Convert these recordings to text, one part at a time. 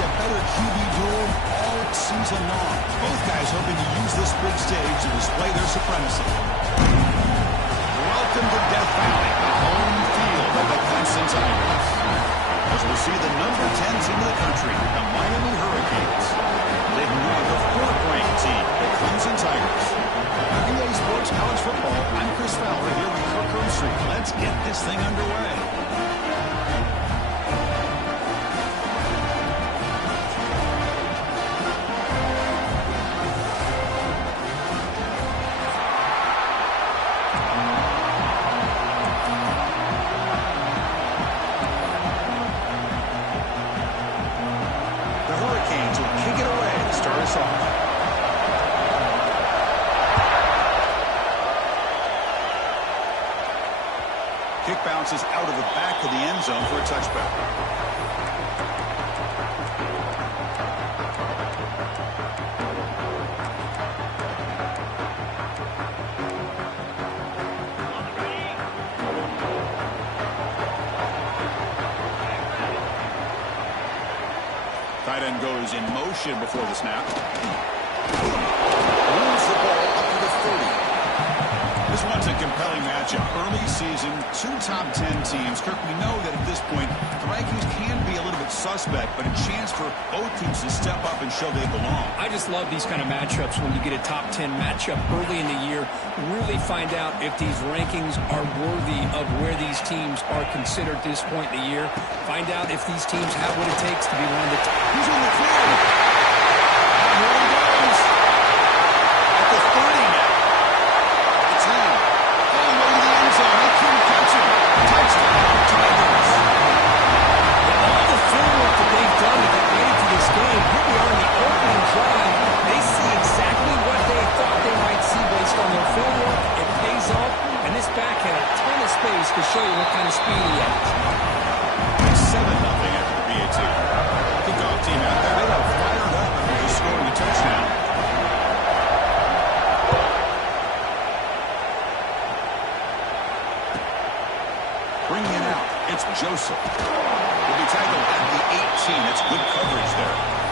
see a better QB duel all season long. Both guys hoping to use this big stage to display their supremacy. Welcome to Death Valley, the home field of the Clemson Tigers. As we see the number 10 team of the country, the Miami Hurricanes. They ignore the fourth-ranked team, the Clemson Tigers. EA Sports College Football, I'm Chris Fowler here with Kirk Herbstreit. Let's get this thing underway. Kick bounces out of the back of the end zone for a touchback. Tight end goes in motion before the snap. Moves the ball up to the 30. This one's a compelling matchup. Early season, two top 10 teams. Kirk, we know that at this point, the rankings can be a little bit suspect, but a chance for both teams to step up and show they belong. I just love these kind of matchups when you get a top 10 matchup early in the year. Really find out if these rankings are worthy of where these teams are considered at this point in the year. Find out if these teams have what it takes to be one of the top. He's in the clear. And here he goes. At the 30 now. To show you what kind of speed he has. 7-0 after the BAT. Kickoff team out there. They are fired up after just scoring a touchdown. Bringing it out, it's Joseph. Will be tackled at the 18. That's good coverage there.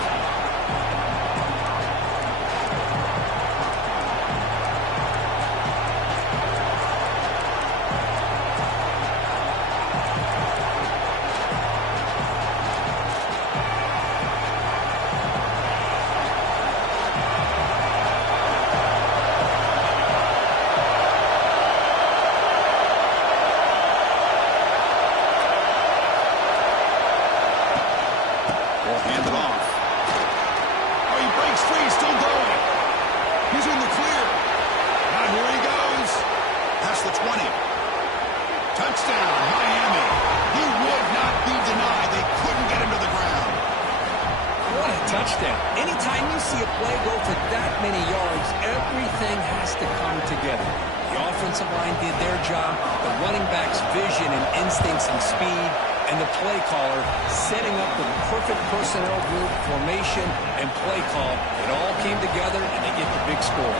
Anytime you see a play go for that many yards, everything has to come together. The offensive line did their job, the running back's vision and instincts and speed, and the play caller setting up the perfect personnel group, formation, and play call. It all came together, and they get the big score.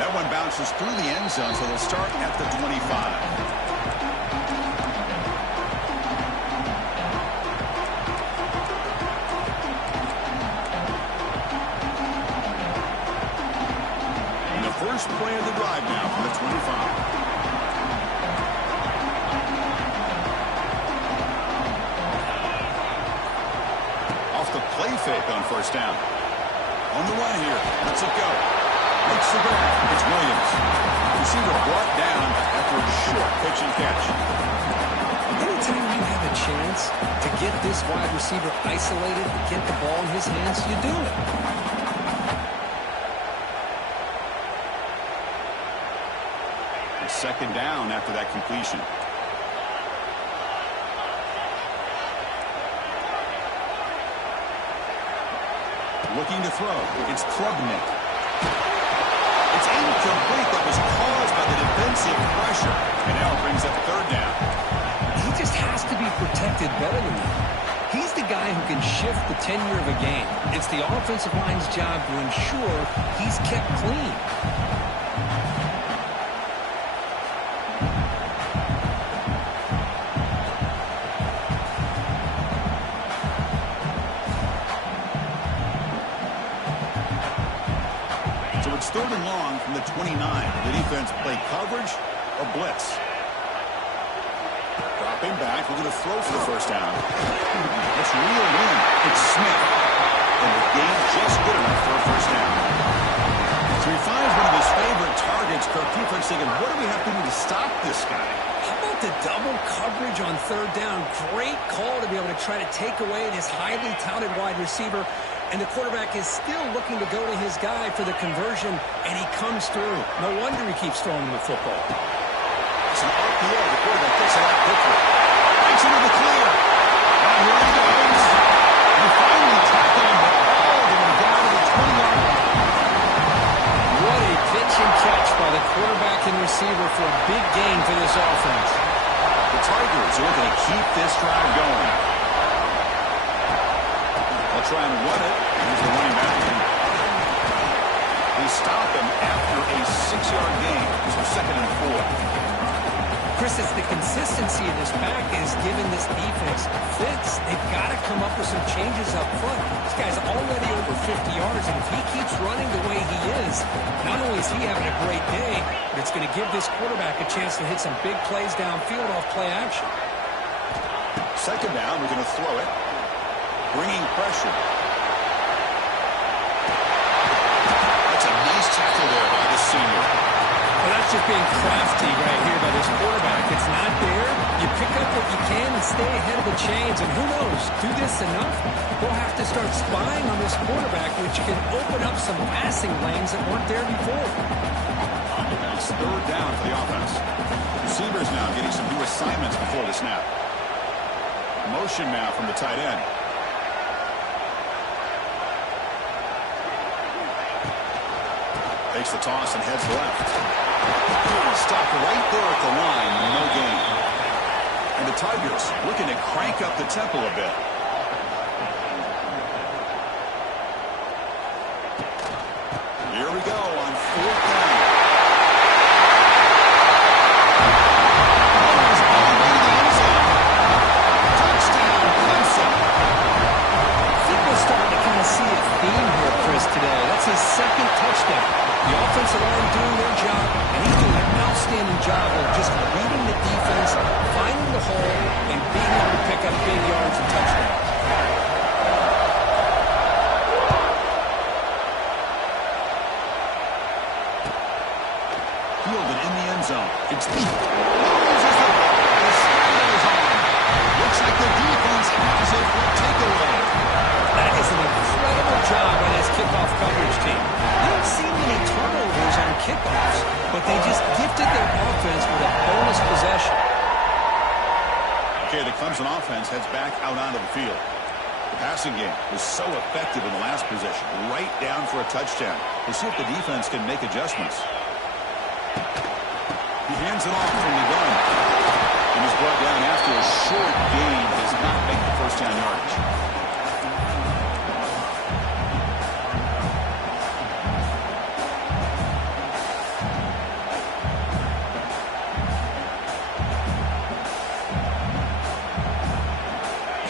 That one bounces through the end zone, so they'll start at the 25. First play of the drive now from the 25. Off the play fake on first down. On the run here. Let's it go. Makes the grab. It's Williams. Receiver brought down after a short pitch and catch. Anytime you have a chance to get this wide receiver isolated, get the ball in his hands, you do it. Second down after that completion. Looking to throw. It's Klubnik. It's incomplete. That was caused by the defensive pressure. And now it brings up third down. He just has to be protected better than that. He's the guy who can shift the tenure of a game. It's the offensive line's job to ensure he's kept clean. third and long from the 29. The defense play coverage or blitz. Dropping back, we're going to throw for the first down. Let's reel in. It's Smith. And the game just good enough for a first down. So he finds one of his favorite targets. Kirk, defense thinking, what do we have to do to stop this guy? How about the double coverage on third down? Great call to be able to try to take away this highly touted wide receiver. And the quarterback is still looking to go to his guy for the conversion, and he comes through. No wonder he keeps throwing him the football. It's an RPO. The quarterback gets it out quickly. Breaks into the clear. And here he goes. He finally tackled him, but hauled him down to the 20-yard line. What a pitch and catch by the quarterback and receiver for a big gain for this offense. The Tigers are looking to keep this drive going. They'll try and run it. Here's the running back. They stop him after a 6-yard gain. So 2nd and 4. Chris, it's the consistency of this back is giving this defense fits. They've got to come up with some changes up front. This guy's already over 50 yards, and if he keeps running the way he is, not only is he having a great day, but it's going to give this quarterback a chance to hit some big plays downfield off play action. 2nd down, we're going to throw it. Bringing pressure. That's a nice tackle there by the senior. Well, that's just being crafty right here by this quarterback. It's not there. You pick up what you can and stay ahead of the chains. And who knows, do this enough, we'll have to start spying on this quarterback, which can open up some passing lanes that weren't there before. It's 3rd down for the offense. Receivers now getting some new assignments before the snap. Motion now from the tight end. Takes the toss and heads left. Stopped right there at the line. No gain. And the Tigers looking to crank up the tempo a bit. Here we go on 4th down. Touchdown, Clemson. I think we're starting to kind of see a theme here, Chris, today. That's his 2nd touchdown. The offensive line doing their job, and he's doing an outstanding job of just reading the defense, finding the hole, and being able to pick up big yards and touchdowns. Fielded in the end zone. It's deep. Loses the ball. The snap is on. Looks like the defense has it for takeaway. That is an incredible job by this kickoff coverage team. You don't see many turnovers on kickoffs, but they just gifted their offense with a bonus possession. Okay, the Clemson offense heads back out onto the field. The passing game was so effective in the last possession, right down for a touchdown. We'll see if the defense can make adjustments. He hands it off from the gun. And he's brought down after a short gain. Does not make the first down yardage.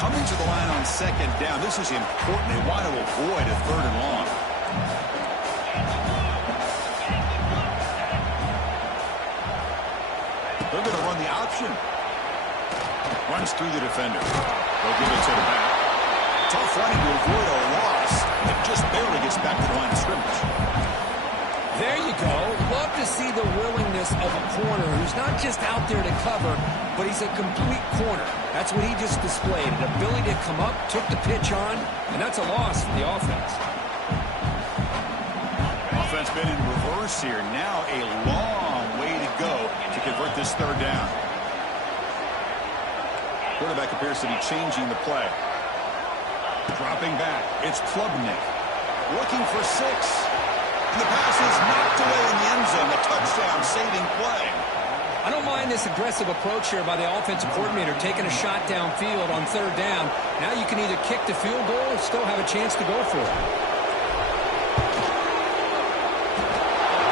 Coming to the line on 2nd down. This is important. They want to avoid a 3rd and long. They're going to run the option. Runs through the defender. They'll give it to the back. Tough running to avoid a loss. It just barely gets back to the line of scrimmage. There you go. Love to see the willingness of a corner who's not just out there to cover, but he's a complete corner. That's what he just displayed. An ability to come up, took the pitch on, and that's a loss for the offense. Offense been in reverse here. Now a long way to go to convert this 3rd down. Quarterback appears to be changing the play. Dropping back. It's Klubnik. Looking for 6. And the pass is knocked away in the end zone. A touchdown-saving play. I don't mind this aggressive approach here by the offensive coordinator, taking a shot downfield on 3rd down. Now you can either kick the field goal or still have a chance to go for it.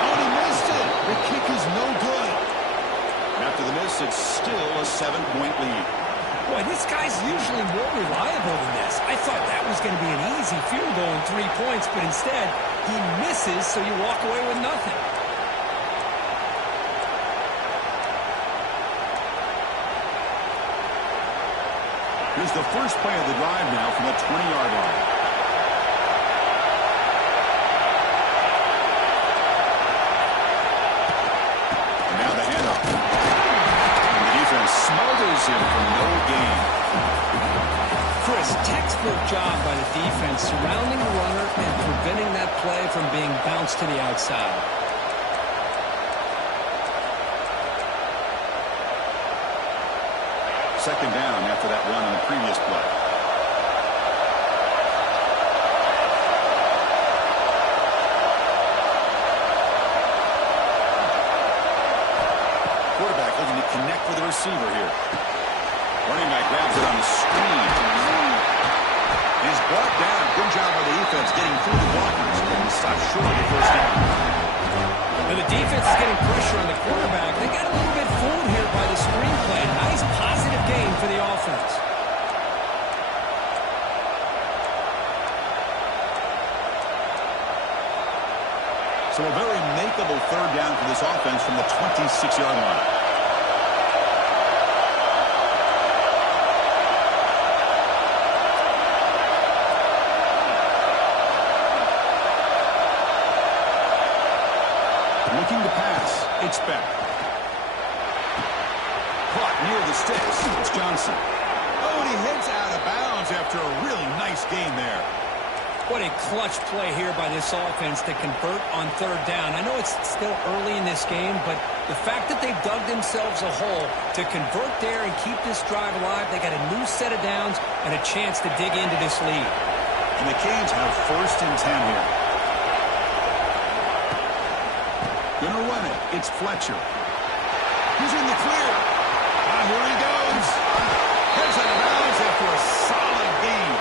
Oh, he missed it. The kick is no good. After the miss, it's still a 7-point lead. Boy, this guy's usually more reliable than this. I thought that was going to be an easy field goal and 3 points, but instead, he misses, so you walk away with nothing. Here's the first play of the drive now from the 20-yard line. And now the handoff. And the defense smothers him for no gain. Chris, textbook job by the defense surrounding the runner and preventing that play from being bounced to the outside. Second down after that run on the previous play. Quarterback looking to connect with the receiver here. Running back grabs it on the screen. He's brought down. Good job by the defense getting through the blockers. And he stops short of the first down. Now the defense is getting pressure on the quarterback. They got a little bit fooled here by the screen play. Nice positive gain for the offense. So a very makeable third down for this offense from the 26-yard line. Looking to pass. It's Beck. Caught near the sticks. It's Johnson. Oh, and he heads out of bounds after a really nice gain there. What a clutch play here by this offense to convert on third down. I know it's still early in this game, but the fact that they've dug themselves a hole to convert there and keep this drive alive, they got a new set of downs and a chance to dig into this lead. And the Canes have first and 10 here. Gonna run it. It's Fletcher. He's in the clear. Ah, here he goes. Heads out of bounds after a solid gain.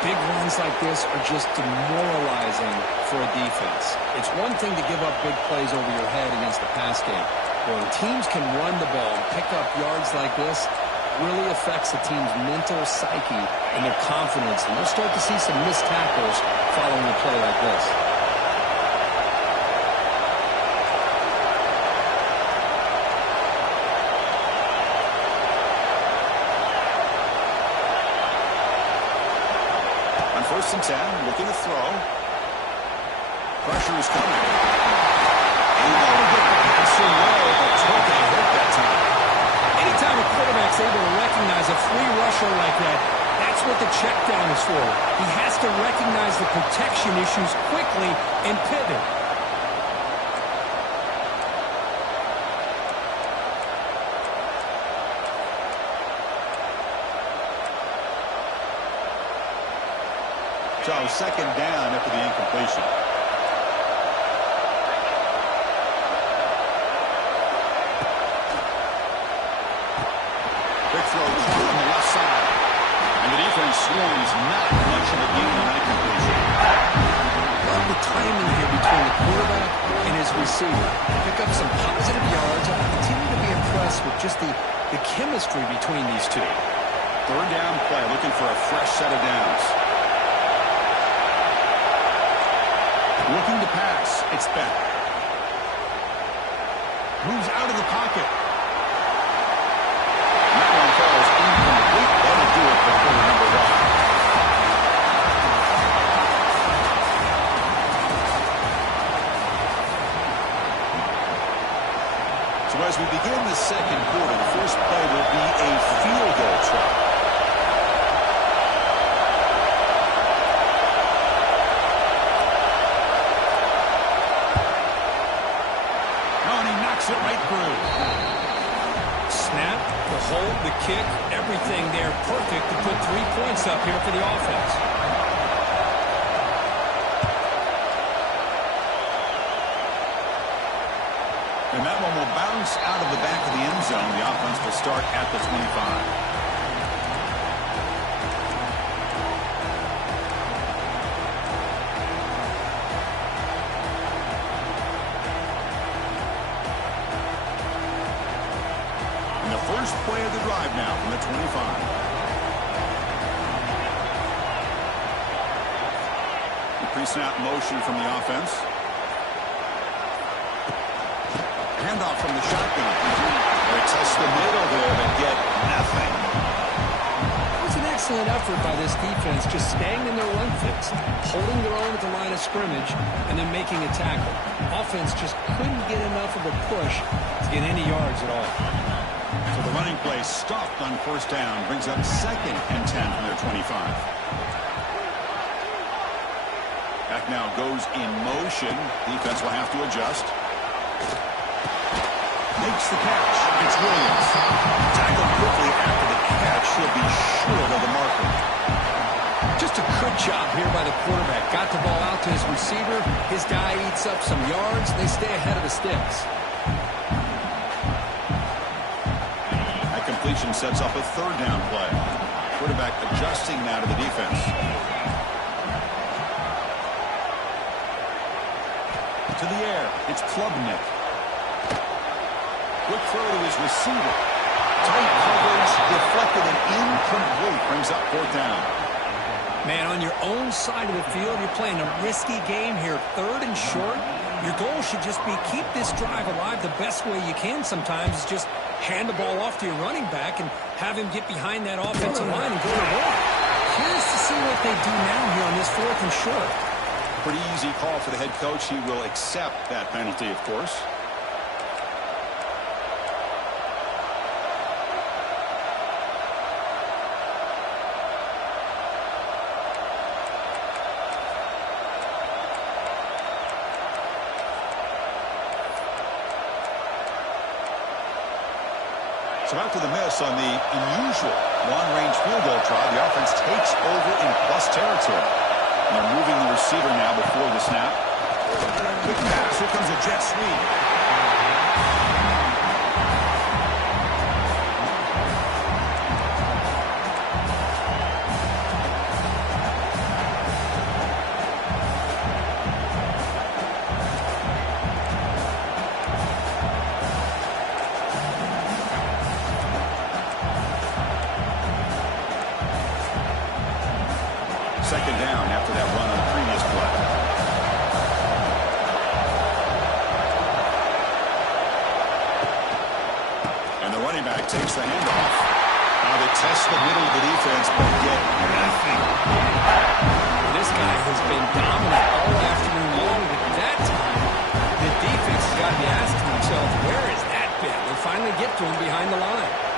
Big runs like this are just demoralizing for a defense. It's one thing to give up big plays over your head against the pass game. But when teams can run the ball and pick up yards like this, it really affects the team's mental psyche and their confidence. And you'll start to see some missed tackles following a play like this. First and 10, looking to throw. Pressure is coming. Able to get the pass so low, but taking a hit that time. Anytime a quarterback's able to recognize a free rusher like that, that's what the check down is for. He has to recognize the protection issues quickly and pivot. So second down after the incompletion. Quick throw caught on the left side. And the defense swarms not much of a gain on that completion. Love the timing here between the quarterback and his receiver. Pick up some positive yards. I continue to be impressed with just the chemistry between these two. Third down play, looking for a fresh set of downs. Looking to pass. It's Beck. Moves out of the pocket. And that one falls incomplete. That'll do it for quarter number one. So as we begin the second quarter, the first play will be a field goal try. It right through. Snap, the hold, the kick, everything there perfect to put 3 points up here for the offense. And that one will bounce out of the back of the end zone. The offense will start at the 25. First play of the drive now from the 25. The pre-snap motion from the offense. Handoff from the shotgun. They test the middle there but get nothing. It was an excellent effort by this defense, just staying in their run fix, holding their own at the line of scrimmage, and then making a tackle. Offense just couldn't get enough of a push to get any yards at all. So the running play stopped on first down, brings up 2nd and 10 from their 25. Back now goes in motion. Defense will have to adjust. Makes the catch. It's Williams. Tackled quickly after the catch. He'll be short of the marker. Just a good job here by the quarterback. Got the ball out to his receiver. His guy eats up some yards. They stay ahead of the sticks. That completion sets up a 3rd down play. Quarterback adjusting now to the defense. To the air. It's Klubnik. Quick throw to his receiver. Tight coverage, deflected and incomplete. Brings up 4th down. Man, on your own side of the field, you're playing a risky game here. 3rd and short. Your goal should just be keep this drive alive the best way you can sometimes is just hand the ball off to your running back and have him get behind that offensive line and go to work. Curious to see what they do now here on this 4th and short. Pretty easy call for the head coach. He will accept that penalty, of course. So after the miss on the unusual long-range field goal try, the offense takes over in plus territory. And they're moving the receiver now before the snap. Quick pass. Here comes a jet sweep. Second down after that run on the previous play. And the running back takes the handoff. Now they test the middle of the defense, but get nothing. This guy has been dominant all afternoon long, but that time, the defense has got to be asking themselves, where is that been? They finally get to him behind the line.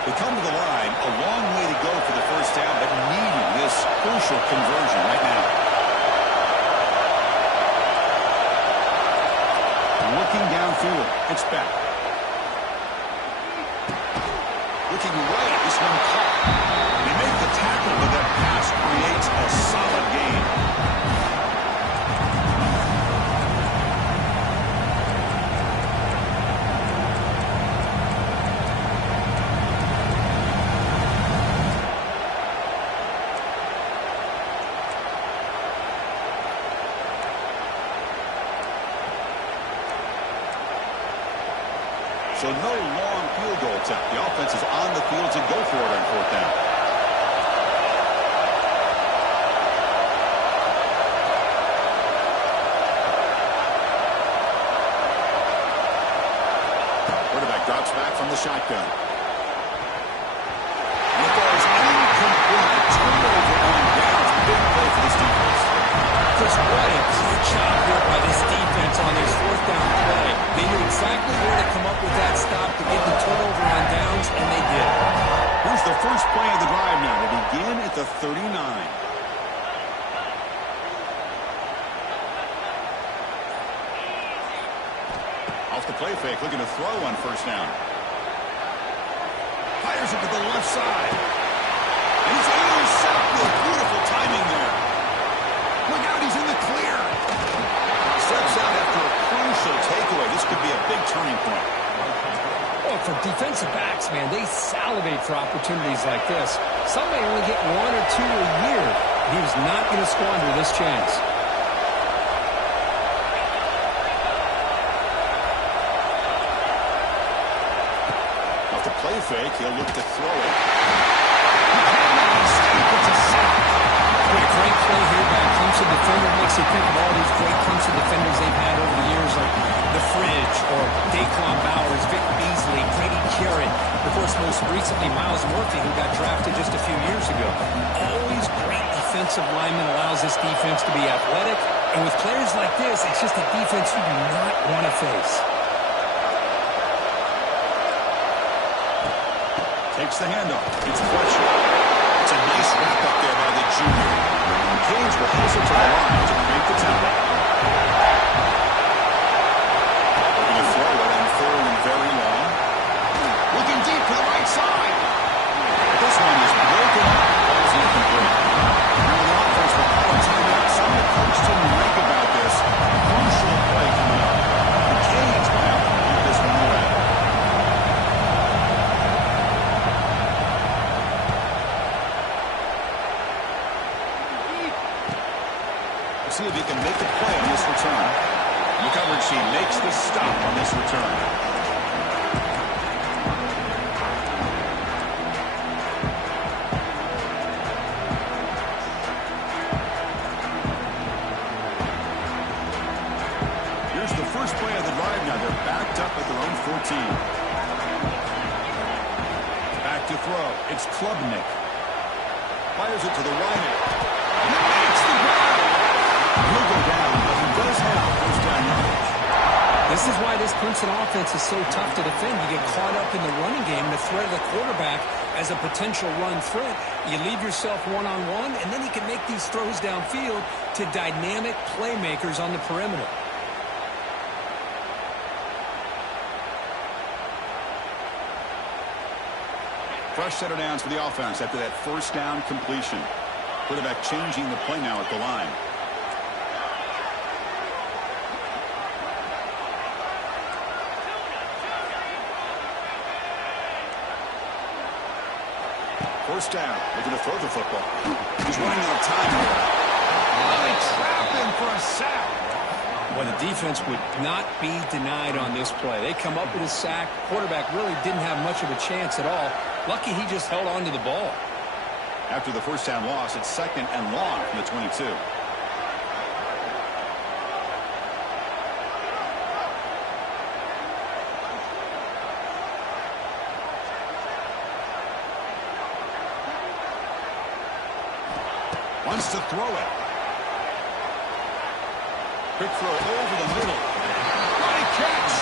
They come to the line, a long way to go for the first down, but needing this crucial conversion right now. Looking downfield, it's back. Looking right, this one caught. They make the tackle, but that pass creates a solid gain. So no long field goal attempt. The offense is on the field to go for it on 4th down. Quarterback drops back from the shotgun. And it goes incomplete. A turnover on downs. Big play for this defense. Chris, what a good job here by this defense on this 4th down play. They knew exactly where to come up with that stop to get the turnover on downs, and they did. Here's the first play of the drive now. They begin at the 39. Off the play fake, looking to throw on first down. Fires it to the left side. And he's intercepted. Beautiful timing there. Look out, he's in the clear. Steps out after a crucial takeaway. This could be a big turning point. Well, for defensive backs, man, they salivate for opportunities like this. Some may only get 1 or 2 a year. He was not going to squander this chance. play fake. He'll look to throw it. It's a sack. What a great play here by a Clemson defender. Makes you think of all these great Clemson defenders they've had over the years, like the Fridge or Daquan Bowers, Vic Beasley, Grady Jarrett. Of course, most recently, Miles Murphy, who got drafted just a few years ago. Always great defensive lineman, allows this defense to be athletic. And with players like this, it's just a defense you do not want to face. Takes the handoff. It's Fletcher. It's a nice wrap up there by the junior. Canes will hustle to the line to create the tempo. They're going to throw it on third and very long. Looking deep to the right side. This one is broken up. Ball's incomplete. Now the offense will call a timeout. Some of the coach didn't think about this. Crucial play coming up. The Canes will have to keep this one away. See if he can make a play on this return. The coverage team makes the stop on this return. Here's the first play of the drive now. They're backed up at their own 14. Back to throw. It's Klubnik. Fires it to the right. He makes the grab. He'll go down, but he does have first down yardage. This is why this Clemson offense is so tough to defend. You get caught up in the running game, the threat of the quarterback as a potential run threat. You leave yourself one-on-one, and then you can make these throws downfield to dynamic playmakers on the perimeter. Fresh set of downs for the offense after that first down completion. Quarterback changing the play now at the line. First down. Looking to throw the football. He's running out of time here. Oh, they trap him for a sack. Well, the defense would not be denied on this play. They come up with a sack. Quarterback really didn't have much of a chance at all. Lucky he just held on to the ball. After the first down loss, it's second and long from the 22. Wants to throw it. Quick throw over the middle. Great catch.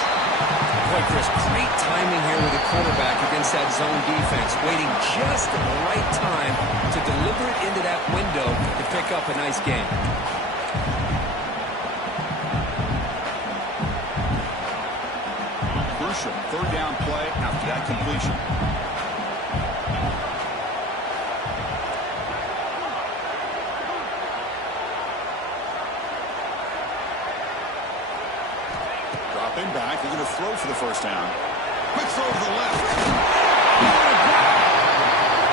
Boy, Chris, great timing here with the quarterback against that zone defense, waiting just at the right time to deliver it into that window to pick up a nice gain. Crucial third down play after that completion. Dropping back, they're going to throw for the first down. Quick throw to the left.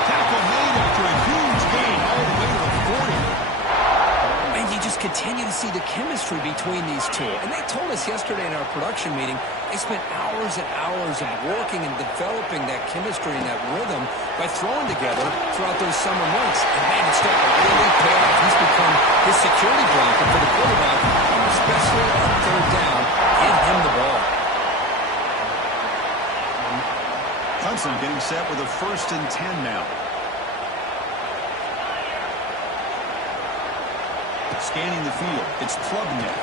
Tackle made after a huge gain all the way to the 40. And you just continue to see the chemistry between these two. And they told us yesterday in our production meeting, they spent hours and hours of working and developing that chemistry and that rhythm by throwing together throughout those summer months. And man, it's starting to really pay off. He's become his security blanket for the quarterback, especially on third down. Give him the ball. Clemson getting set with a 1st and 10 now. Scanning the field, it's Klubnik.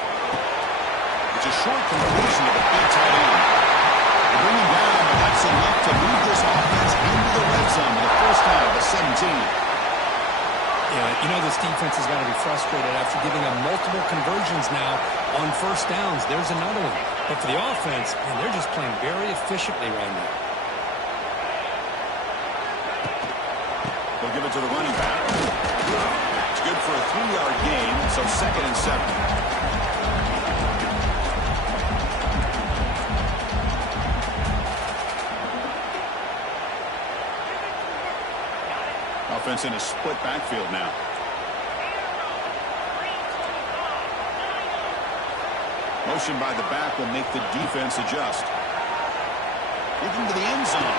It's a short completion of a big tight end. They bring him down, but that's enough to move this offense into the red zone with a first down of the 17. Yeah, you know this defense is going to be frustrated after giving up multiple conversions now on first downs. There's another one. But for the offense, man, they're just playing very efficiently right now. They'll give it to the running back. It's good for a 3-yard gain, so 2nd and 7. Offense in a split backfield now. Motion by the back will make the defense adjust. Looking to the end zone.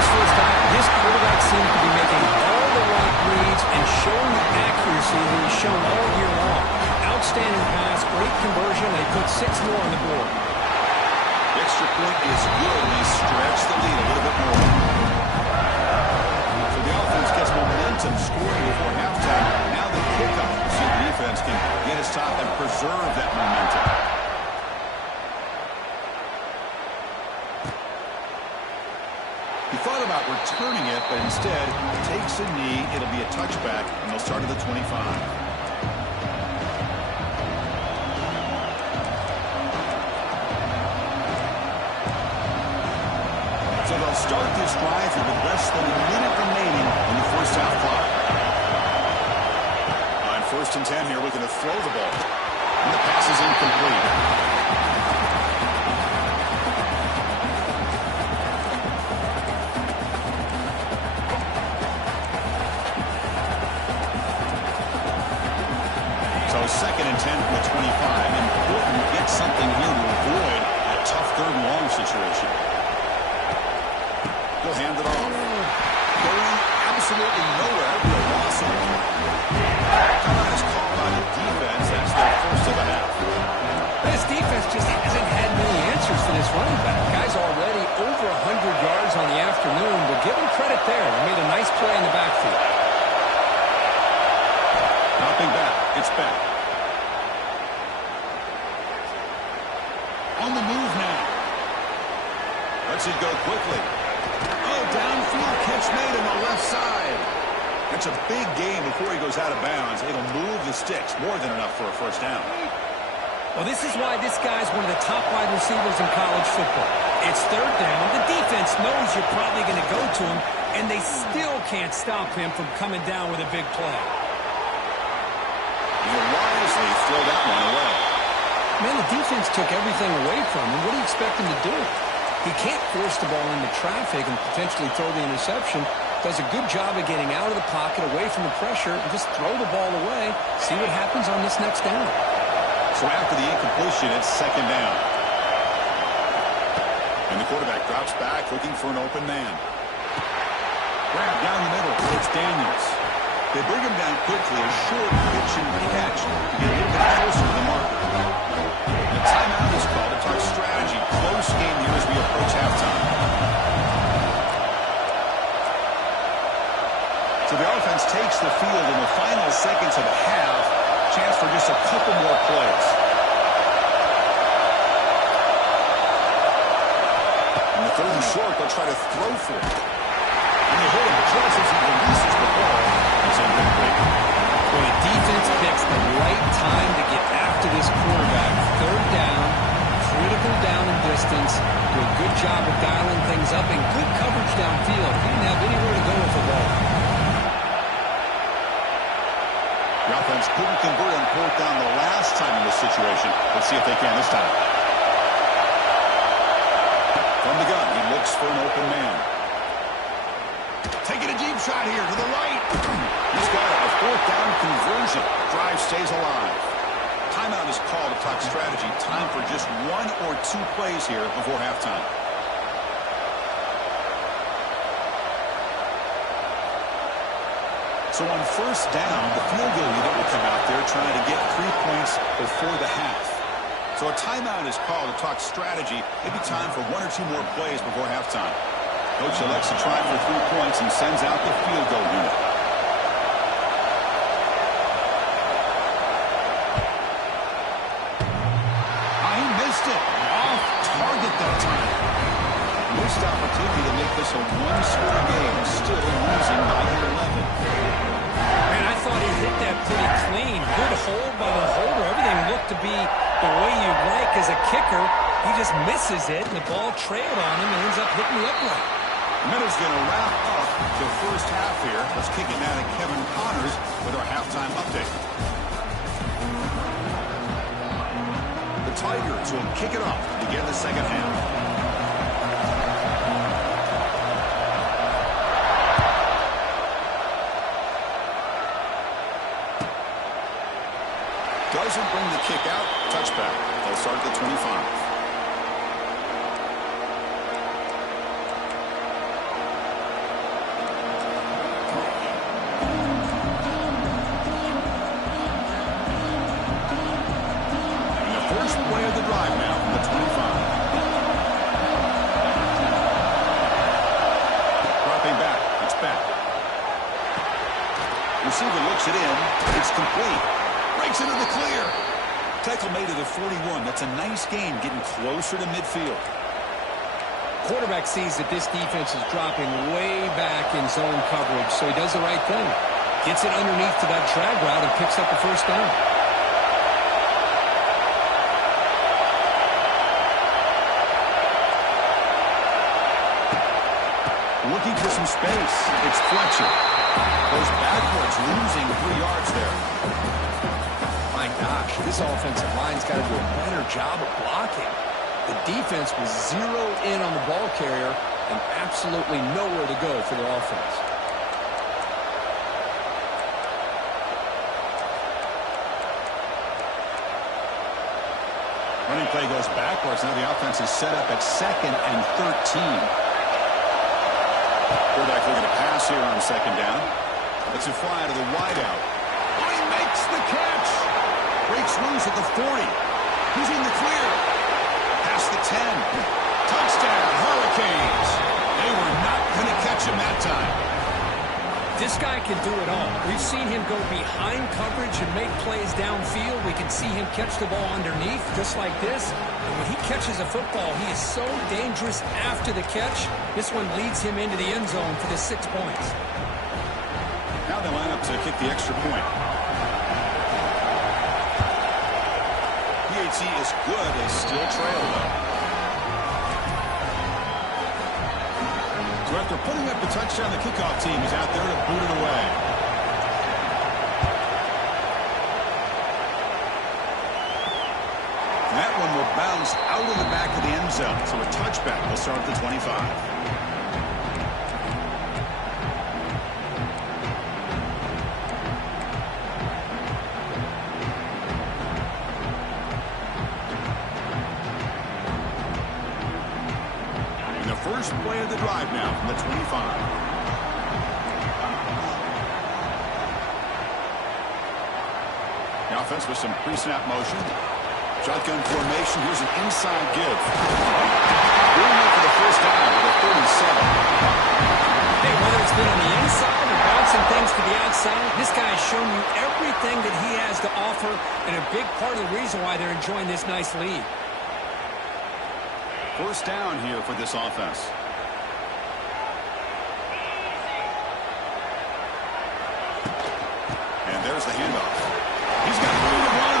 This first half, this quarterback seems to be making all the right reads and showing the accuracy that he's shown all year long. Outstanding pass, great conversion. They put 6 more on the board. The extra point is good, and they stretch the lead a little bit more. So the offense gets momentum scoring before halftime. Now the kickoff. See if the defense can get a stop and preserve that momentum. He thought about returning it, but instead takes a knee. It'll be a touchback, and they'll start at the 25. So they'll start this drive here with less than a minute remaining in the first half clock. On 1st and 10 here, looking to throw the ball. And the pass is incomplete. So 2nd and 10 from the 25. Important to get something here to avoid a tough 3rd and long situation. He'll hand it off. Going absolutely nowhere. The loss of it. Timeout is called on the defense. That's their first of the half. This defense just hasn't had many answers to this running back. Guy's already over 100 yards on the afternoon, but give him credit there. He made a nice play in the backfield. Dropping back. It's back. On the move now. Lets it go quickly. Oh, downfield catch made on the left side. That's a big gain before he goes out of bounds. It'll move the sticks. More than enough for a first down. Well, this is why this guy's one of the top wide receivers in college football. It's 3rd down. The defense knows you're probably going to go to him, and they still can't stop him from coming down with a big play. He'll wisely throw that one away. Man, the defense took everything away from him. What do you expect him to do? He can't force the ball into traffic and potentially throw the interception. Does a good job of getting out of the pocket, away from the pressure, and just throw the ball away. See what happens on this next down. So after the incompletion, it's 2nd down. And the quarterback drops back, looking for an open man. Grab down the middle. It's Daniels. They bring him down quickly, a short pitch and catch to get a little bit closer to the marker. The timeout is called to talk strategy. Close game here as we approach halftime. So the offense takes the field in the final seconds of the half. Chance for just a couple more plays. And the 3rd and short, they'll try to throw for it. And they hit him just as he releases the ball. It's incomplete. Well, the defense picks the right time to get after this quarterback. 3rd down, critical down and distance. Do a good job of dialing things up and good coverage downfield. He didn't have anywhere to go with the ball. The offense couldn't convert on 4th down the last time in this situation. Let's see if they can this time. From the gun, he looks for an open man. Taking a deep shot here to the right. He's got a 4th down conversion. Drive stays alive. Timeout is called to talk strategy. Time for just 1 or 2 plays here before halftime. So on 1st down, the field goal unit will come out there trying to get 3 points before the half. So a timeout is called to talk strategy. Maybe time for 1 or 2 more plays before halftime. Coach elects to try for 3 points and sends out the field goal unit. He missed it. Off target that time. Missed opportunity to make this a 1-score game. Still losing by 11. Man, I thought he hit that pretty clean. Good hold by the holder. Everything looked to be the way you'd like as a kicker. He just misses it, and the ball trailed on him and ends up hitting the upright. Minute's going to wrap up the first half here. Let's kick it now to Kevin Connors with our halftime update. The Tigers will kick it off to begin the second half. Doesn't bring the kick out. Touchback. They'll start at the 25. first play of the drive now from the 25. Dropping back. It's back. Receiver looks it in. It's complete. Breaks into the clear. Tackle made at the 41. That's a nice gain, getting closer to midfield. Quarterback sees that this defense is dropping way back in zone coverage, so he does the right thing. Gets it underneath to that drag route and picks up the first down. Looking for some space. It's Fletcher. Goes backwards, losing 3 yards there. My gosh, this offensive line's got to do a better job of blocking. The defense was zeroed in on the ball carrier and absolutely nowhere to go for their offense. Running play goes backwards. Now the offense is set up at 2nd and 13. Quarterback looking to pass here on 2nd down. Lets it fly out of the wideout. Oh, he makes the catch. Breaks loose at the 40. He's in the clear. Past the 10. Touchdown, Hurricanes. They were not going to catch him that time. This guy can do it all. We've seen him go behind coverage and make plays downfield. We can see him catch the ball underneath just like this. And when he catches a football, he is so dangerous after the catch. This one leads him into the end zone for the 6 points. Now they line up to kick the extra point. PAT is good. They still trail, though. So after putting up the touchdown, the kickoff team is out there to boot it away. That one will bounce out of the back of the end zone. So a touchback will start at the 25. First play of the drive now from the 25. The offense with some pre-snap motion. Shotgun formation. Here's an inside give. Doing it for the first down with a 37. Hey, whether it's been on the inside or bouncing things to the outside, this guy has shown you everything that he has to offer, and a big part of the reason why they're enjoying this nice lead. First down here for this offense. And there's the handoff. He's got room to run.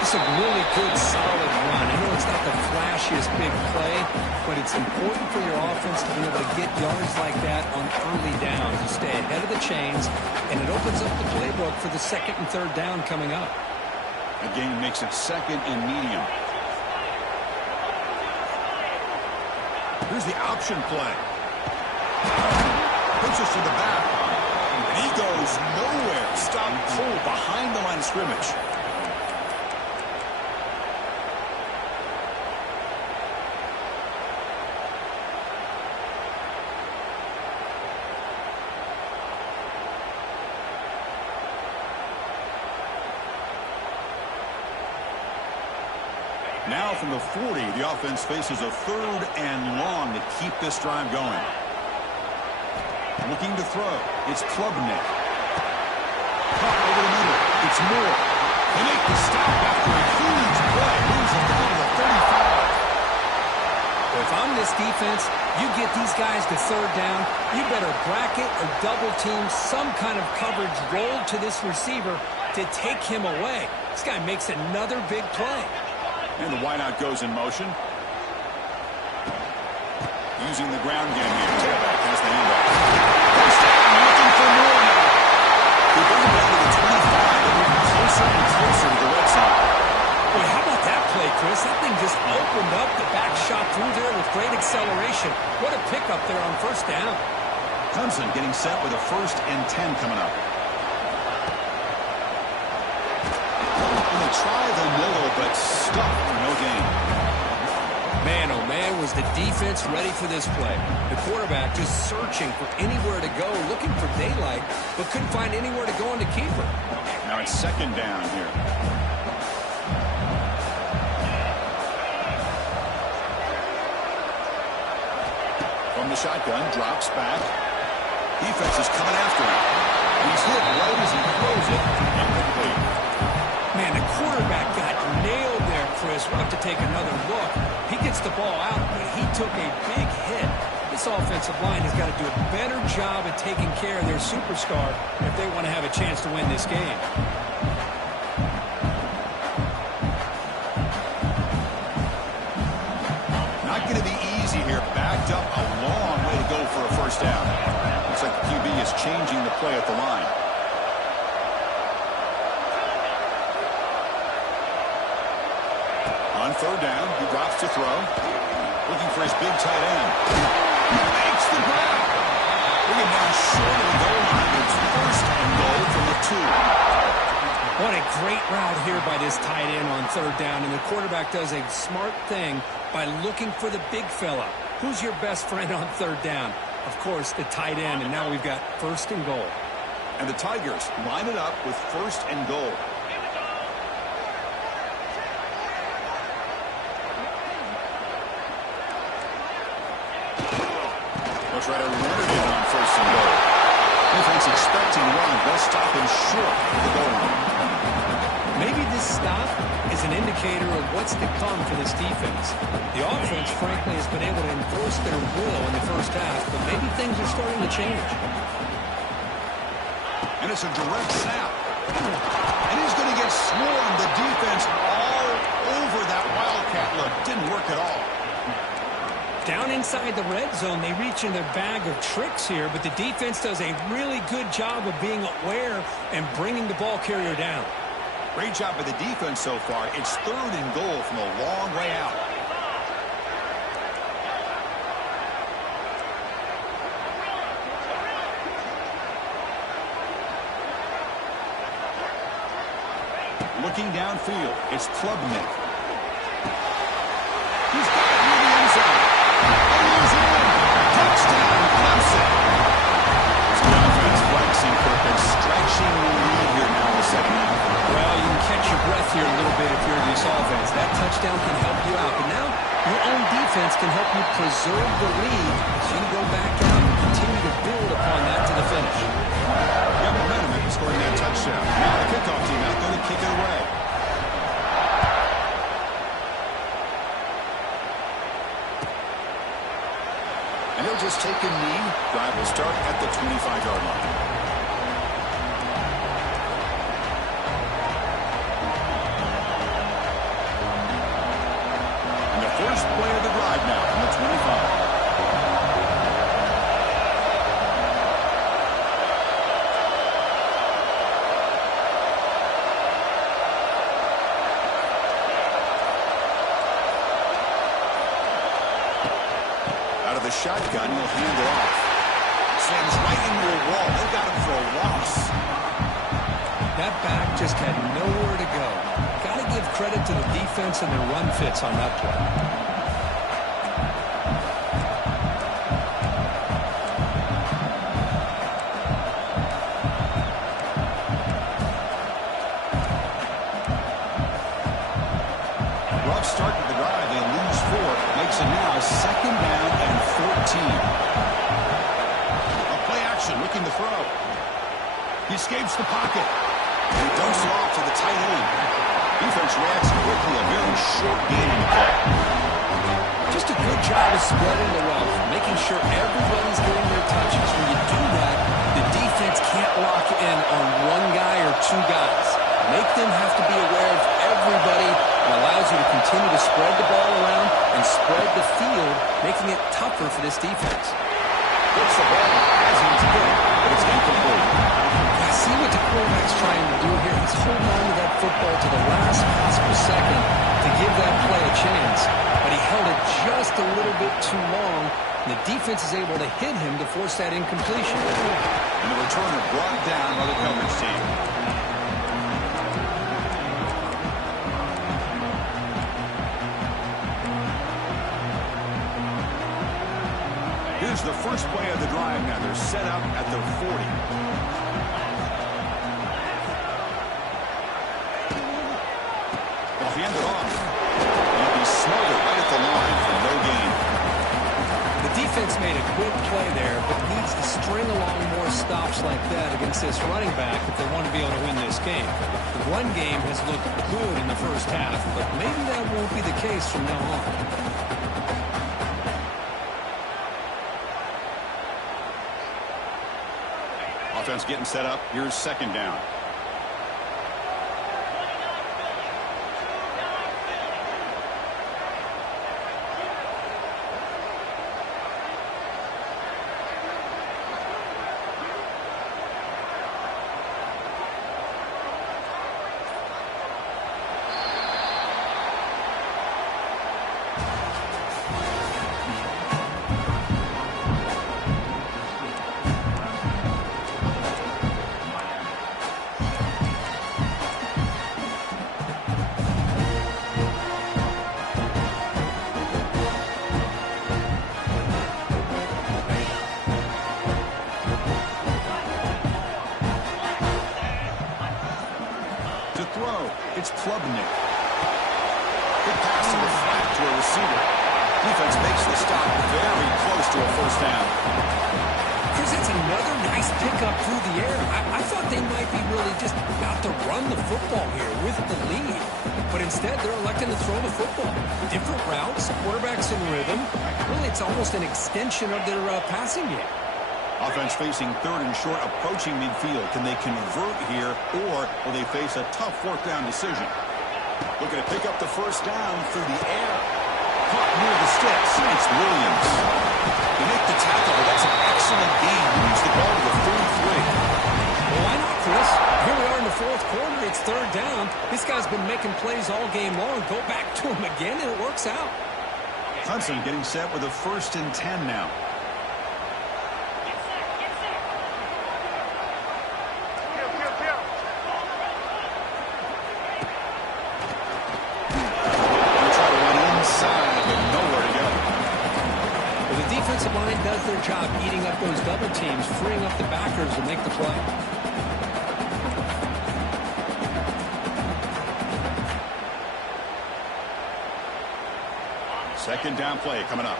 It's a really good, solid run. I know it's not the flashiest big play, but it's important for your offense to be able to get yards like that on early downs. You stay ahead of the chains, and it opens up the playbook for the 2nd and 3rd down coming up. Again, makes it 2nd and medium. Here's the option play. Pitches to the back. And he goes nowhere. Stopped cold behind the line of scrimmage. Now from the 40, the offense faces a 3rd and long to keep this drive going. Looking to throw. It's Klubnik. Caught over the middle. It's Moore. They make the stop after a huge play. Moves it down to the 35. If I'm this defense, you get these guys to 3rd down, you better bracket or double team some kind of coverage rolled to this receiver to take him away. This guy makes another big play. And the wideout goes in motion. Using the ground game here. Tailback has the handoff. First down, looking for more now. They bring him down to the 25. They're moving closer and closer to the red zone. Boy, how about that play, Chris? That thing just opened up. The back shot through there with great acceleration. What a pickup there on first down. Clemson getting set with a 1st and 10 coming up. And they try the middle, but stuck for no gain. Man, oh man, was the defense ready for this play. The quarterback just searching for anywhere to go, looking for daylight, but couldn't find anywhere to go on the keeper. Now it's 2nd down here. shotgun, drops back. Defense is coming after him. He's hit right as he throws it. Incomplete. Man, the quarterback got nailed there, Chris. We'll have to take another look. He gets the ball out, but he took a big hit. This offensive line has got to do a better job at taking care of their superstar if they want to have a chance to win this game. Not going to be easy here. Backed up a long way to go for a first down. Looks like the QB is changing the play at the line. On third down, he drops to throw. Looking for his big tight end. He makes the grab. Bring him down short of the goal line. It's first and goal from the 2. What a great route here by this tight end on third down. And the quarterback does a smart thing by looking for the big fella. Who's your best friend on third down? Of course, the tight end. And now we've got first and goal. And the Tigers line it up with first and goal. Try to run it in on first and goal. Defense expecting run. They'll stop him short of the goal line. Maybe this stop is an indicator of what's to come for this defense. The offense, frankly, has been able to enforce their will in the first half, but maybe things are starting to change. And it's a direct snap. And he's going to get swarmed. The defense all over that Wildcat look. Didn't work at all. Down inside the red zone, they reach in their bag of tricks here, but the defense does a really good job of being aware and bringing the ball carrier down. Great job by the defense so far. It's third and goal from a long way out. Looking downfield, it's Klubnik. He's got it near the end zone. He's in. Touchdown, Clemson. It's the offense flexing, Kirk, stretching the lead here now in the second half. Well, you can catch your breath here a little bit if you're this offense. That touchdown can help you out. But now your own defense can help you preserve the lead so you can go back out and continue to build upon that to the finish. You have momentum after scoring that touchdown. Now the kickoff team out there to kick it away. And he'll just take a knee. Drive will start at the 25-yard line. And the first play of the drive now from the 25. The shotgun, he'll hand it off. Slams right into a wall. They got him for a loss. That back just had nowhere to go. Got to give credit to the defense and their run fits on that play. Rough start to the drive. They lose 4. Makes it now second down and 14. A play action, looking to throw. He escapes the pocket. And he dumps it off to the tight end. Defense reacts quickly. A very short game in the play. Just a good job of spreading the wealth, making sure everybody's getting their touches. When you do that, the defense can't lock in on one guy or two guys. Make them have to be aware of everybody. It allows you to continue to spread the ball around and spread the field, making it tougher for this defense. Puts the ball as he's hit, but it's incomplete. I see what the quarterback's trying to do here. He's holding on to that football to the last possible second to give that play a chance. But he held it just a little bit too long, and the defense is able to hit him to force that incompletion. And the returner brought down by the coverage team. Here's the first play of the drive now. They're set up at the 40. They'll hand it off. He'll be smothered right at the line for no gain. The defense defense made a good play there, but needs to string along more stops like that against this running back if they want to be able to win this game. The run game has looked good in the first half, but maybe that won't be the case from now on. Offense getting set up. Here's second down. It's Klubnik. Good pass to the flat to a receiver. Defense makes the stop very close to a first down. Chris, it's another nice pickup through the air. I thought they might be really just about to run the football here with the lead. But instead, they're electing to throw the football. Different routes, quarterbacks in rhythm. Really, it's almost an extension of their passing game. Offense facing third and short, approaching midfield. Can they convert here, or will they face a tough fourth down decision? Looking to pick up the first down through the air. Caught near the sticks. It's Williams. They make the tackle, but that's an excellent gain. Moves the ball to the 33. Well, why not, Chris? Here we are in the fourth quarter. It's third down. This guy's been making plays all game long. Go back to him again, and it works out. Hudson getting set with a 1st and 10 now. Defensive line does their job eating up those double teams, freeing up the backers to make the play. Second down play coming up.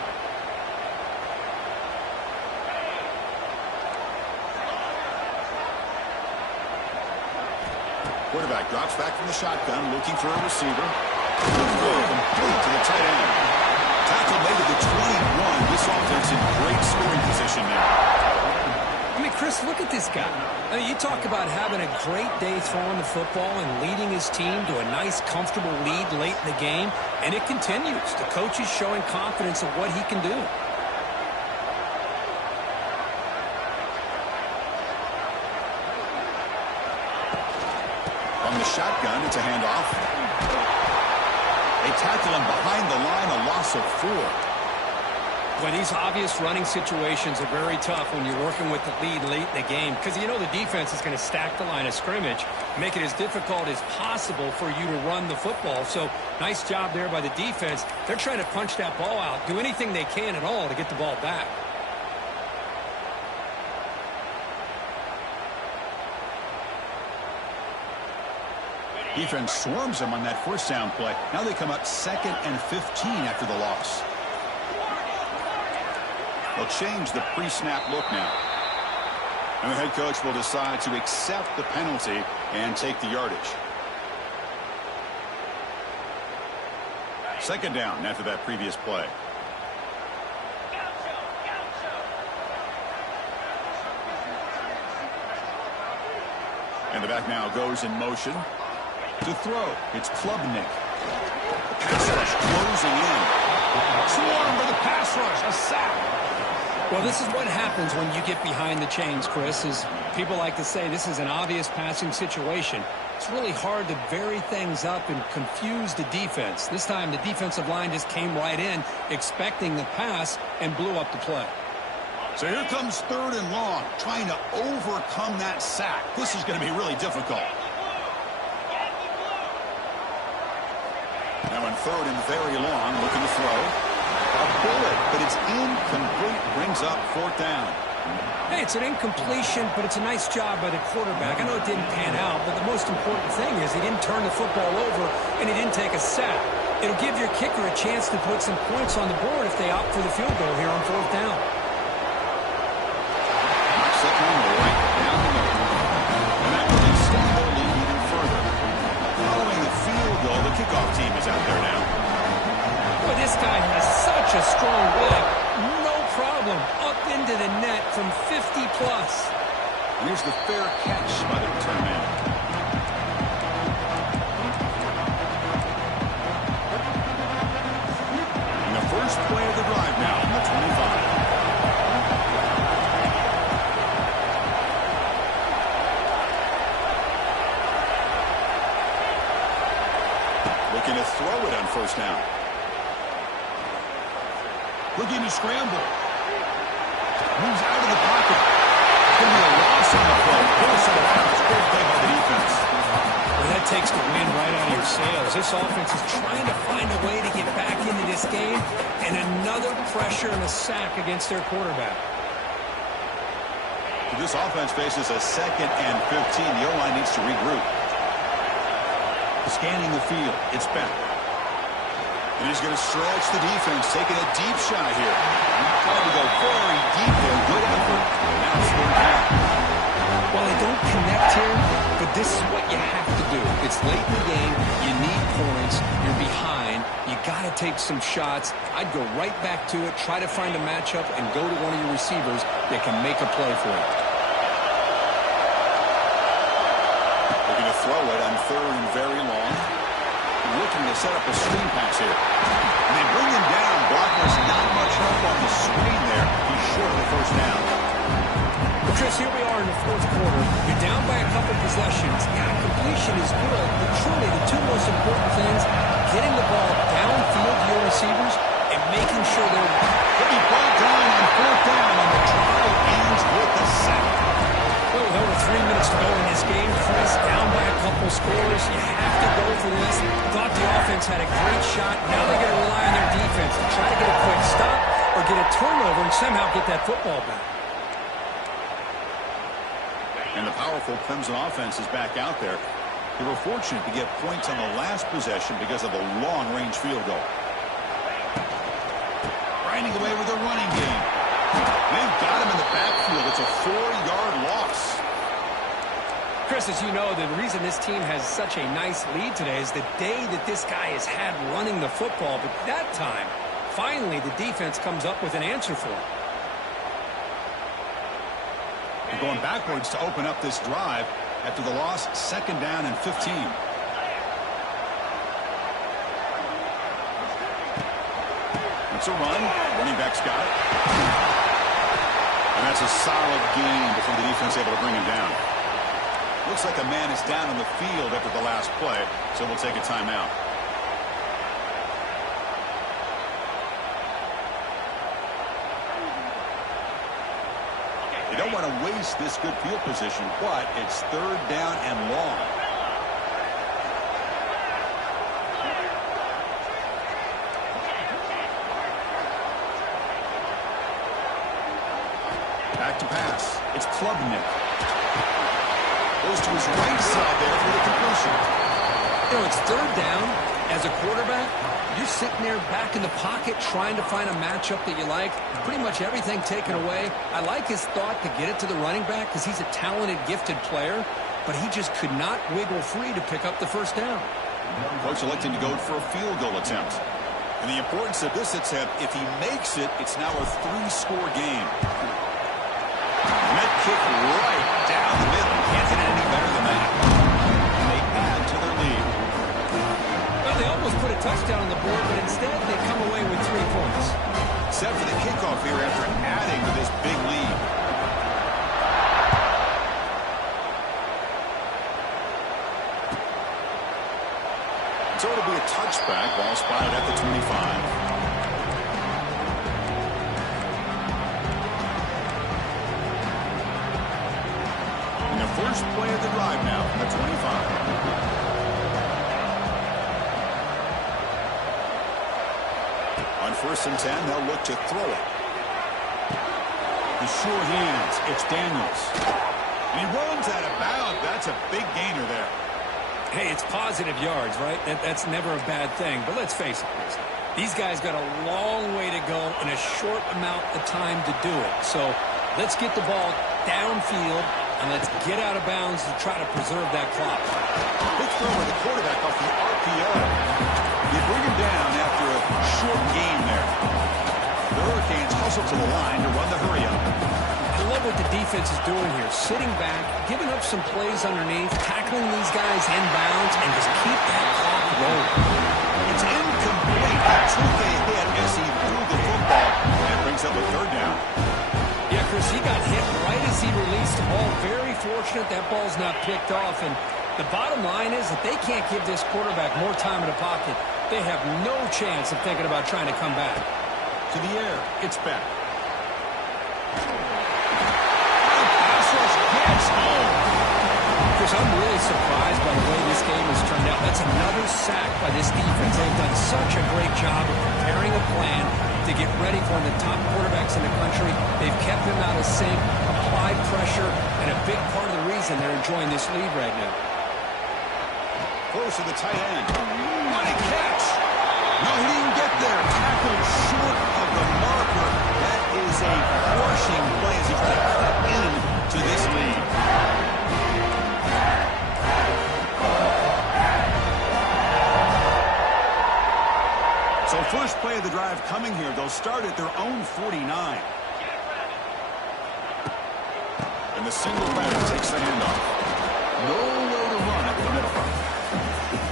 Quarterback drops back from the shotgun, looking for a receiver. Complete to the tight end. Tackle made at the 21. This offense in great scoring position now. I mean, Chris, look at this guy. I mean, you talk about having a great day throwing the football and leading his team to a nice, comfortable lead late in the game, and it continues. The coach is showing confidence of what he can do. On the shotgun, it's a handoff. They tackle him behind the line, a loss of 4. Well, these obvious running situations are very tough when you're working with the lead late in the game because you know the defense is going to stack the line of scrimmage, make it as difficult as possible for you to run the football. So nice job there by the defense. They're trying to punch that ball out, do anything they can at all to get the ball back. Defense swarms them on that first down play. Now they come up 2nd and 15 after the loss. They'll change the pre-snap look now. And the head coach will decide to accept the penalty and take the yardage. Second down after that previous play. And the back now goes in motion. To throw, it's Klubnik. Pass rush closing in. Swarm for the pass rush, a sack. Well, this is what happens when you get behind the chains, Chris, is people like to say this is an obvious passing situation. It's really hard to vary things up and confuse the defense. This time the defensive line just came right in expecting the pass and blew up the play. So here comes 3rd and long, trying to overcome that sack. This is going to be really difficult. Now in 3rd and very long, looking to throw. A bullet, but it's incomplete, brings up 4th down. Hey, it's an incompletion, but it's a nice job by the quarterback. I know it didn't pan out, but the most important thing is he didn't turn the football over and he didn't take a sack. It'll give your kicker a chance to put some points on the board if they opt for the field goal here on 4th down. Second right down the middle. And that will extend their lead even further. Following the field goal, the kickoff team is out there now. Boy, this guy has such a strong leg. No problem. Up into the net from 50 plus. Here's the fair catch by the return man. And the first play of the drive now on the 25. Looking to throw it on 1st down. Looking to scramble. Moves out of the pocket. Going to be a loss on the play. Force it out. Great play by the defense. Well, that takes the wind right out of your sails. This offense is trying to find a way to get back into this game, and another pressure and a sack against their quarterback. This offense faces a 2nd and 15. The O-line needs to regroup. Scanning the field. It's back. And he's going to stretch the defense, taking a deep shot here. Trying to go very deep there. Good effort. Now it's 4th down. Well, they don't connect here, but this is what you have to do. It's late in the game. You need points. You're behind. You got to take some shots. I'd go right back to it, try to find a matchup, and go to one of your receivers that can make a play for you. Looking to throw it on 3rd and very long. Looking to set up a screen pass here. And they bring him down. Blockers not much help on the screen there. He's short of the 1st down. Well, Chris, here we are in the 4th quarter. You're down by a couple possessions. Yeah, completion is good, but truly the two most important things, getting the ball downfield to your receivers and making sure they're... He'll be brought down on 4th down, and the drive ends with a sack. Well, with over 3 minutes to go in this game, Chris, down by a couple scores. You have to go for this. Thought the offense had a great shot. Now they're going to rely on their defense to try to get a quick stop or get a turnover and somehow get that football back. And the powerful Clemson offense is back out there. They were fortunate to get points on the last possession because of the long-range field goal. Grinding away with a running game. They've got him in the backfield. It's a 4-yard loss. Chris, as you know, the reason this team has such a nice lead today is the day that this guy has had running the football. But that time, finally, the defense comes up with an answer for it. They're going backwards to open up this drive after the loss, 2nd down and 15. It's a run. Running back's got it. And that's a solid gain before the defense able to bring him down. Looks like a man is down on the field after the last play, so we'll take a timeout. You don't want to waste this good field position, but it's 3rd down and long. Back to pass. It's Klubnik. Goes to his right side there for the completion. You know, it's 3rd down. As a quarterback, you're sitting there back in the pocket trying to find a matchup that you like. Pretty much everything taken away. I like his thought to get it to the running back because he's a talented, gifted player, but he just could not wiggle free to pick up the 1st down. Coach electing to go for a field goal attempt. And the importance of this attempt, if he makes it, it's now a 3-score game. And that kick right down the middle. Can't hit it any better than that. And they add to their lead. Well, they almost put a touchdown on the board, but instead they come away with 3 points. Set for the kickoff here after adding to this big lead. So it'll be a touchback. Ball spotted at the 25. First play of the drive now from the 25. On 1st and 10, they'll look to throw it. The sure hands. It's Daniels. And he runs out of bounds. That's a big gainer there. Hey, it's positive yards, right? That's never a bad thing. But let's face it, Chris. These guys got a long way to go in a short amount of time to do it. So let's get the ball downfield, and let's get out of bounds to try to preserve that clock. Quick throw with the quarterback off the RPO. You bring him down after a short gain there. The Hurricanes hustle to the line to run the hurry-up. I love what the defense is doing here. Sitting back, giving up some plays underneath, tackling these guys inbounds, and just keep that clock rolling. It's incomplete. He took a hit as he threw the football. And it brings up a third down. Yeah, Chris, he got hit right as he released the ball. Very fortunate that ball's not picked off. And the bottom line is that they can't give this quarterback more time in the pocket. They have no chance of thinking about trying to come back. To the air, it's back. Chris, I'm really surprised by the way this game has turned out. That's another sack by this defense. They've done such a great job of preparing a plan to get ready for the top quarterbacks in the country. They've kept him out of sync, applied pressure, and a big part of the reason they're enjoying this lead right now. Close to the tight end. What a catch! No, he didn't get there. Tackled short of the marker. That is a crushing play as he tried to cut in to this lead. So first play of the drive coming here. They'll start at their own 49. And the single back takes the handoff. Nowhere to run at the middle.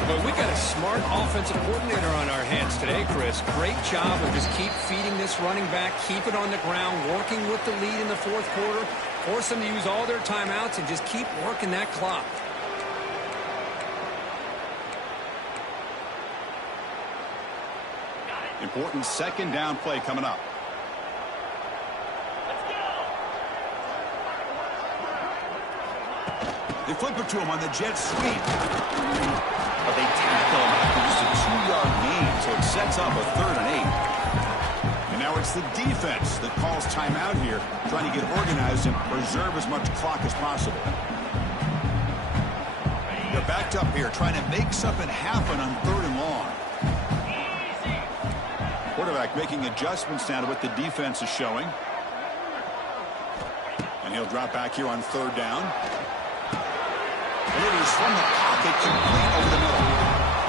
Well, we got a smart offensive coordinator on our hands today, Chris. Great job of just keep feeding this running back, keep it on the ground, working with the lead in the fourth quarter, force them to use all their timeouts, and just keep working that clock. Important second down play coming up. They flip it to him on the jet sweep. But they tackle him after just a 2-yard gain, so it sets up a 3rd and 8. And now it's the defense that calls timeout here, trying to get organized and preserve as much clock as possible. They're backed up here, trying to make something happen on 3rd and long. Quarterback making adjustments now to what the defense is showing. And he'll drop back here on 3rd down. Delivers from the pocket, complete over the middle.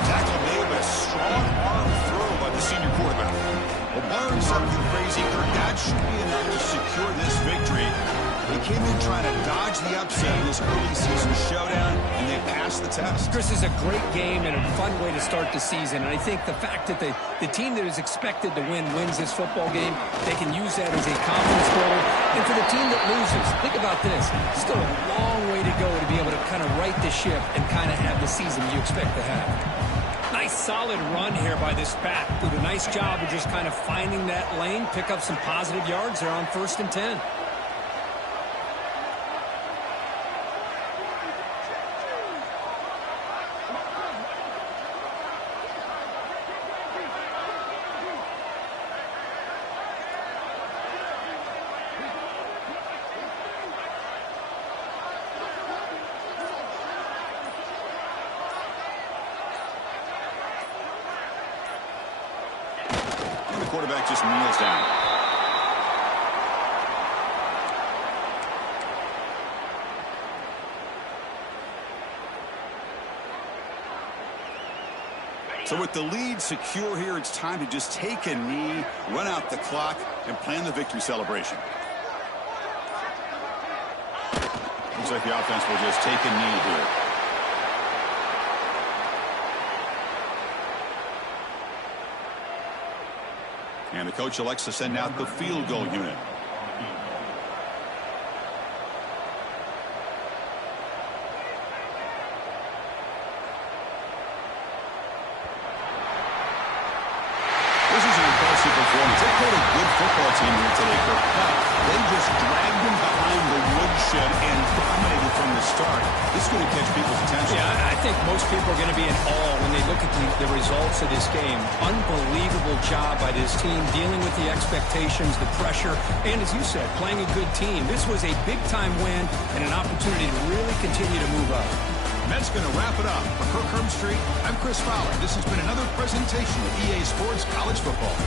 Tackle made with a strong arm throw by the senior quarterback. Well, barring something crazy, Kirk, that should be enough to secure this victory. They came in trying to dodge the upset in this early season showdown, and they passed the test. Chris, is a great game and a fun way to start the season. And I think the fact that the team that is expected to win wins this football game, they can use that as a confidence builder. And for the team that loses, think about this. Still a long way to go to be able to kind of right the ship and kind of have the season you expect to have. Nice solid run here by this back. Did a nice job of just kind of finding that lane, pick up some positive yards there on 1st and 10. Quarterback just kneels down. So with the lead secure here, it's time to just take a knee, run out the clock, and plan the victory celebration. Looks like the offense will just take a knee here. And the coach elects to send out the field goal unit. This is an impressive performance. They played a good football team here today, Kirk. They just dragged them behind the woodshed and dominated from the start. This is going to catch people's attention. Yeah, I think most people are going to be in awe when they look at the results of this game. Unbelievable job by this team dealing with the expectations, the pressure, and as you said, playing a good team. This was a big-time win and an opportunity to really continue to move up. And that's going to wrap it up. For Kirk Herbstreit, I'm Chris Fowler. This has been another presentation of EA Sports College Football.